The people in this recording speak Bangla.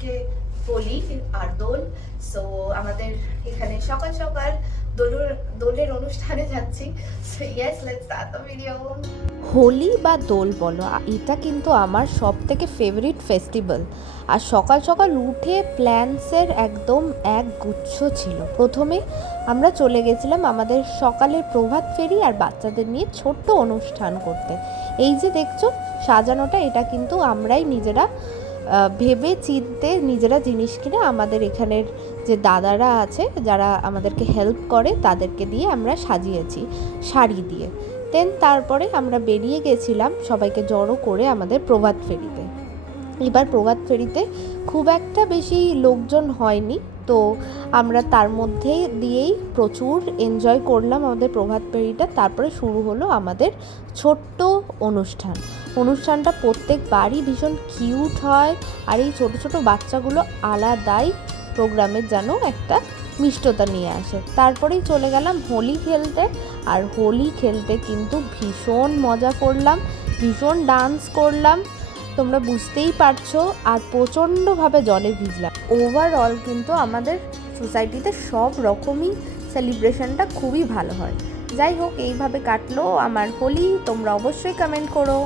আজকে হোলি আর দোল। সো আমাদের এখানে সকাল সকাল দোলের অনুষ্ঠানে যাচ্ছি। So yes, let's start the video. Holi বা দোল বলো, এটা কিন্তু আমার সব থেকে ফেভারিট ফেস্টিভ্যাল। আর সকাল সকাল উঠে প্ল্যান্সের একদম এক গুচ্ছ ছিল। প্রথমে আমরা চলে গেছিলাম আমাদের সকালের প্রভাত ফেরি আর বাচ্চাদের নিয়ে ছোট্ট অনুষ্ঠান করতে। এই যে দেখছো সাজানোটা, এটা কিন্তু আমরাই নিজেরা ভেবে চিনতে নিজেরা জিনিস কিনে আমাদের এখানের যে দাদারা আছে যারা আমাদেরকে হেল্প করে তাদেরকে দিয়ে আমরা সাজিয়েছি শাড়ি দিয়ে। তারপরে আমরা বেরিয়ে গেছিলাম সবাইকে জড়ো করে আমাদের প্রভাত ফেরিতে। এবার প্রভাত ফেরিতে খুব একটা বেশি লোকজন হয়নি, তো আমরা তার মধ্যে দিয়েই প্রচুর এনজয় করলাম আমাদের প্রভাত ফেরিটা। তারপরে শুরু হলো আমাদের ছোট্ট অনুষ্ঠানটা প্রত্যেকবারই ভীষণ কিউট হয়। আর এই ছোট ছোট বাচ্চাগুলো আলাদাই প্রোগ্রামের যেন একটা মিষ্টতা নিয়ে আসে। তারপরেই চলে গেলাম হোলি খেলতে। আর হোলি খেলতে কিন্তু ভীষণ মজা করলাম, ভীষণ ডান্স করলাম, তোমরা বুঝতেই পারছো। আর প্রচণ্ডভাবে জলে ভিজলাম। ওভারঅল কিন্তু আমাদের সোসাইটিতে সব রকমই সেলিব্রেশনটা খুবই ভালো হয়। যাই হোক, এইভাবে কাটলো আমার হোলি। তোমরা অবশ্যই কমেন্ট করো।